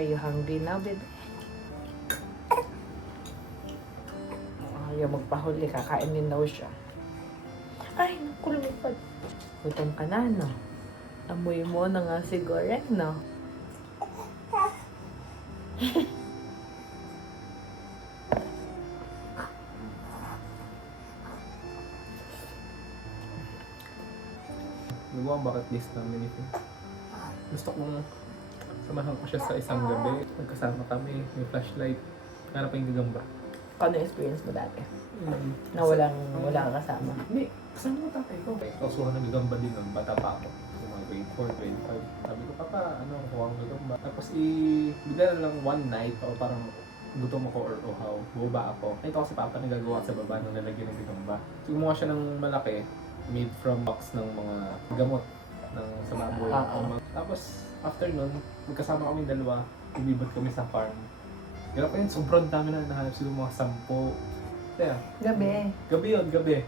Are you hungry now, baby? Ayaw magpahuli, kakain din daw siya. Ay, naku, lumipad. Gutom ka na, no? Amoy mo na nga si Goreng, no? Ano ang bucket list namin ito? Gusto kong samahan ko siya sa isang gabi. Magkasama kami, may flashlight. Kaya pa yung gagamba. Ano yung experience mo dati? Na wala kang kasama? Hindi, kasama mo tatay ko. Kausuhan ng gagamba din ng bata pa ako. Yung mga grade 4, grade 5. Sabi ko, Papa, kuha ang gagamba. Tapos bigla na lang one night, o parang gutom ako or uhaw. Buba ako. Ito kasi Papa nagagawa sa baba ng lalagyan ng gagamba. So, gumawa siya ng malaki, made from box ng mga gamot ng sa baboy. Tapos, after nun, magkasama kami dalawa, ibibot kami sa farm. Pero pa yun, sobrang dami na nahanap siguro mga 10. Kaya, Gabi. gabi.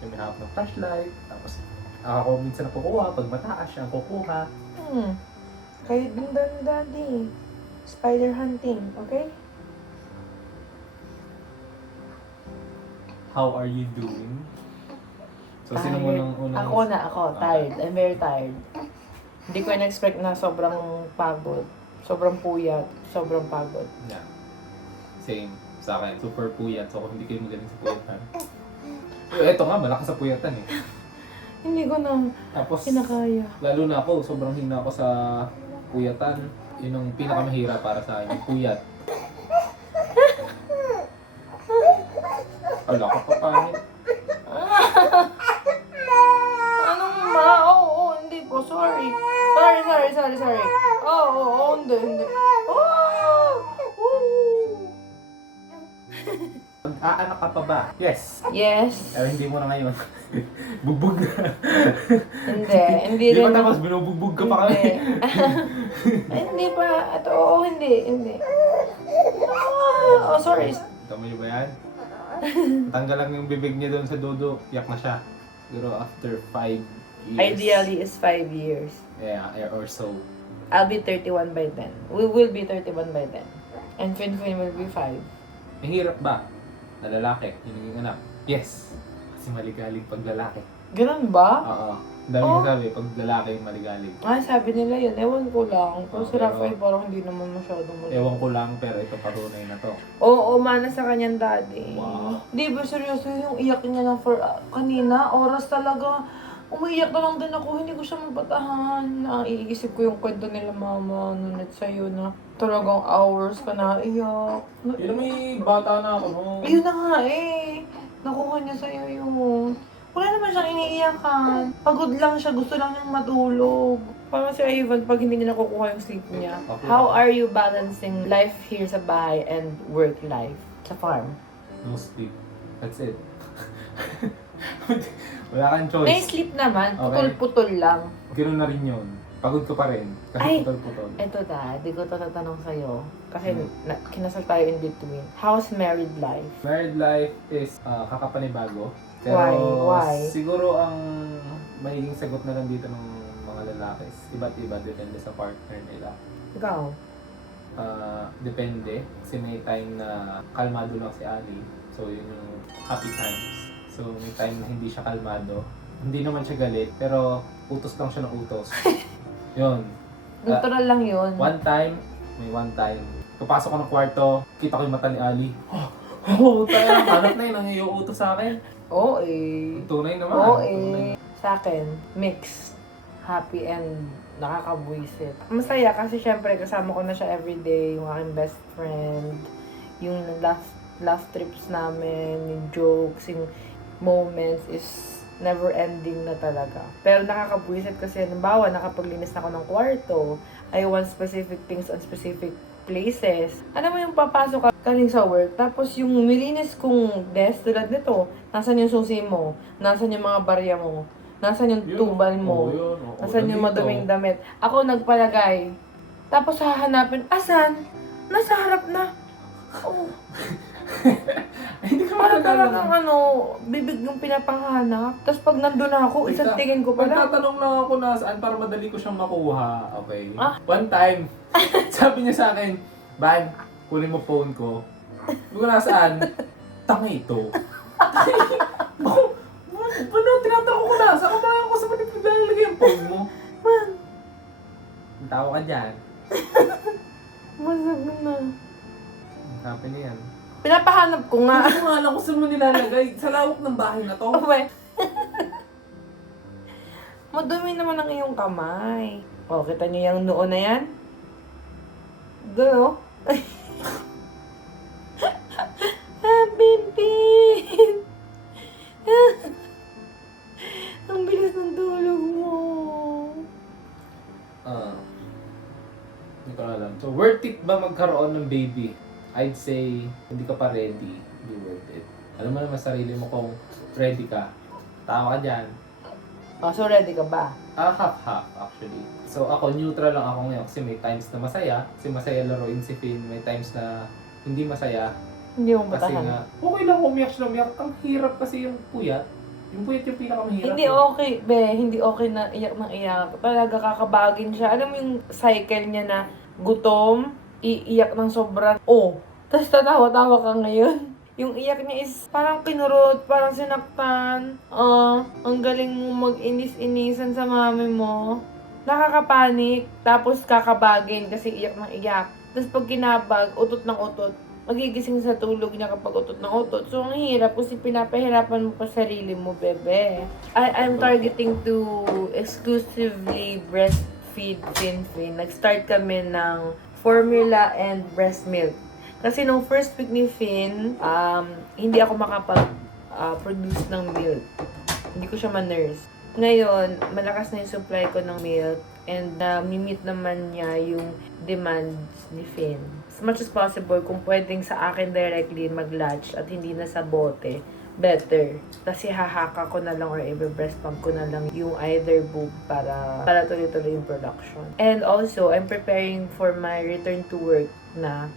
Yung may hawak ng flashlight, tapos ako minsan na kukuha, pag mataas siya, kukuha. Kayo din daw ni Daddy. Spider hunting, okay? How are you doing? So, sino mo nang unang... Ako. Tired. I'm very tired. Hindi ko in-expect na sobrang pagod. Sobrang puyat. Sobrang pagod. Yeah. Same. Sa akin, super puyat. So, kung hindi kayo magaling sa puyatan. Eto nga, malakas sa puyatan eh. Hindi ko na Tapos, kinakaya. lalo na ako, sobrang hina ako sa puyatan. Yun ang pinakamahirap para sa akin, yung puyat. Ala ka pa pangit. Anong ma? Oo, hindi po. Sorry. Sorry. Oo, hindi. Mag-aanak ka pa ba? Yes. Yes. Pero hindi mo na ngayon. Bugbog na. Hindi Di ba rin. tapos binubugbog ka pa kami? Ay, hindi pa. Hindi. Sorry. Tama niyo ba yan? Tanggal lang yung bibig niya doon sa dudo. Yak na siya. Siguro after 5 years. Ideally is 5 years. Yeah, or so. I'll be 31 by then. We will be 31 by then. And Fin will be 5. Mahirap ba? Na lalaki, yung anak. Yes. Kasi maligalig pag lalaki. Ganun ba? Oo. Ang dami yung sabi, pag lalaki yung maligalig. Ay, sabi nila yun. Ewan ko lang. Pero si Pero- Rafael parang hindi naman masyadong Ewan ko lang, pero ito patunay na to. Oo, mana sa kanyang daddy. Wow. Di ba, seryoso yung iyak niya lang for kanina, oras talaga. Umiiyak na lang din ako, hindi ko siya mapatahan. Naiisip ko yung kwento nila mama, nunit sa'yo na talagang hours ka na iyak. Yun may bata na ako, no? Ayun na nga eh. Nakuha niya sa'yo yun. Wala naman siyang iniiyakan. Pagod lang siya, gusto lang niyang matulog. Parang si Ivan, pag hindi niya nakukuha yung sleep niya. Okay. How are you balancing life here sa bahay and work life sa farm? No sleep. That's it. Wala kang choice. May sleep naman, Okay. putol-putol lang. Ganoon na rin yun. Pagod ka pa rin. Ay! Kasi putol-putol. Eto di ko to tatanong sa'yo. Kasi kinasal tayo in between. How's married life? Married life is kakapanibago. Pero Why? siguro ang magiging sagot na lang dito ng mga lalaki is iba't iba. Depende sa partner nila. Ikaw? Depende. Kasi may time na kalmado lang si Ali. So yun yung happy times. So may time na hindi siya kalmado. Hindi naman siya galit. Pero utos lang siya ng utos. Yun. Natural lang yun. One time, papasok ko ng kwarto, kita ko yung mata ni Ali. Oh, tayo, hanap na yun ang iuutos sa akin. Oo eh. Tunay naman. Oo Tunay. Sa akin, mix. Happy and nakakabwisit. Masaya kasi syempre kasama ko na siya everyday, yung aking best friend, yung last trips namin, yung jokes, yung moments is never ending na talaga. Pero nakakabwisit kasi, halimbawa, nakapaglinis na ako ng kwarto, I want specific things on specific places. Ano mo yung papasok ka galing sa work, tapos yung nilinis kong desk, tulad nito, nasan yung susi mo, nasan yung mga barya mo, nasan yung tubal mo, nasan yung maduming damit. Ako nagpalagay. Tapos hahanapin, asan? Nasa harap na. Oh. Hindi ka Parang talagang bibig yung pinapanganap. Tapos pag nandun ako, isang tingin ko pala. Magtatanong lang ako na saan para madali ko siyang makuha. Okay. Ah. One time, sabi niya sa akin, Ban, kunin mo phone ko. Hindi ko nasaan. Tanga ito. Ano, tinatanong ko na. Saan ko ba ako sa manipid lalagay yung phone mo? Man, Tawa ka dyan. masag na. Sabi niya yan. Pinapahanap ko nga. Hindi ko nga alam kung saan mo nilalagay. Sa lawak ng bahay na to. Okay. Madumi naman ang iyong kamay. Oh, kita niyo yung noo na yan? Doon, oh. Pimpin! Ang bilis ng tulog mo. Hindi ko alam. So, worth it ba magkaroon ng baby? I'd say, hindi ka pa ready. Hindi worth it. Alam mo naman sarili mo kung ready ka. Tao ka dyan. Oh, so ready ka ba? Half-half actually. So ako, neutral lang ako ngayon kasi may times na masaya. Kasi masaya laruin si Finn. May times na hindi masaya. Hindi mo Kasi batahan. nga, okay lang umiyak siya umiyak. Ang hirap kasi yung puyat. Yung puyat yung pinakamahirap. Hindi okay, be. Hindi okay na iyak ng iyak. Talaga kakabagin siya. Alam mo yung cycle niya na gutom, iiyak ng sobrang, oh. Tapos tatawa-tawa ka ngayon. Yung iyak niya is parang kinurot, parang sinaktan. Ang galing mo mag-inis-inisan sa mami mo. Nakakapanik, tapos kakabagin kasi iyak ng iyak. Tapos pag kinabag, utot ng utot. Magigising sa tulog niya kapag utot ng utot. So, ang hirap kasi pinapahirapan mo pa sarili mo, bebe. I'm targeting to exclusively breastfeed Finn. Nag-start kami ng formula and breast milk. Kasi nung first week ni Finn, hindi ako makapag-produce ng milk. Hindi ko siya ma-nurse. Ngayon, malakas na yung supply ko ng milk and mi-meet naman niya yung demands ni Finn. As much as possible, kung pwedeng sa akin directly mag-latch at hindi na sa bote, better. Kasi hahaka ko na lang or i-breast pump ko na lang yung either boob para tuloy-tuloy yung production. And also, I'm preparing for my return to work na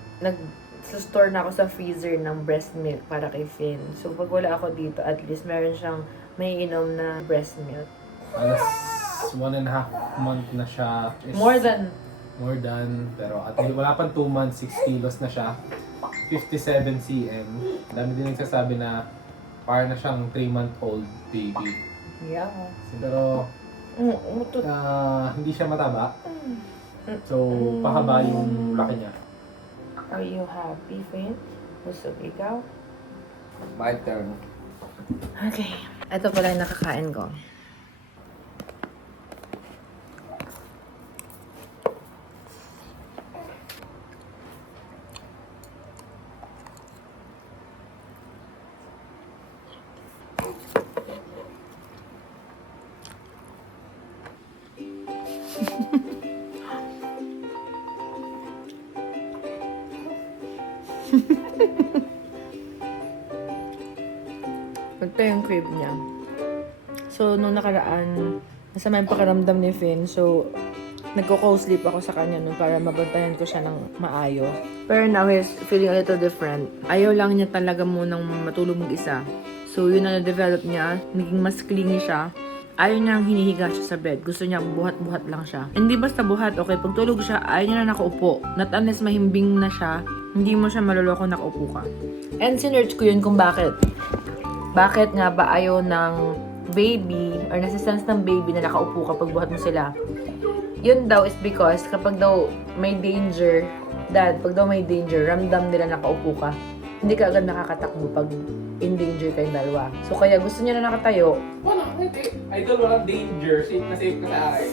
store na ako sa freezer ng breast milk para kay Finn. So, pag wala ako dito, at least meron siyang may inom na breast milk. Alas 1.5 month na siya. More than, pero at least wala pang 2 months, 6 kilos na siya. 57 cm. Dami din nagsasabi na para na siyang 3-month-old baby. yeah. Pero Umutot. hindi siya mataba. So, pahaba yung laki niya. Are you happy, Finn? Busog ikaw? My turn. Okay. Ito pala yung nakakain ko. Ito yung crib niya. So, nung nakaraan, masama yung pakiramdam ni Finn. So, nagko-co-sleep ako sa kanya nun para mabantayan ko siya ng maayos. Pero now, he's feeling a little different. Ayaw lang niya talaga munang matulog mag-isa. So, yun na na-develop niya. Naging mas clingy siya. Ayaw niyang hinihiga siya sa bed. Gusto niya buhat-buhat lang siya. Hindi basta buhat, okay? Pag tulog siya, ayaw niya na nakaupo. Not unless mahimbing na siya, hindi mo siya maluloko nakaupo ka. And sinearch ko yun kung bakit. Bakit nga ba ayaw ng baby or nasa-sense ng baby na nakaupo kapag buhat mo sila? Yun daw is because kapag daw may danger, pag daw may danger, ramdam nila nakaupo ka. Hindi ka agad nakakatakbo pag in danger kayong dalawa. So kaya gusto niya na nakatayo. Wala, hindi. Idol, walang danger. Safe na safe ka sa akin.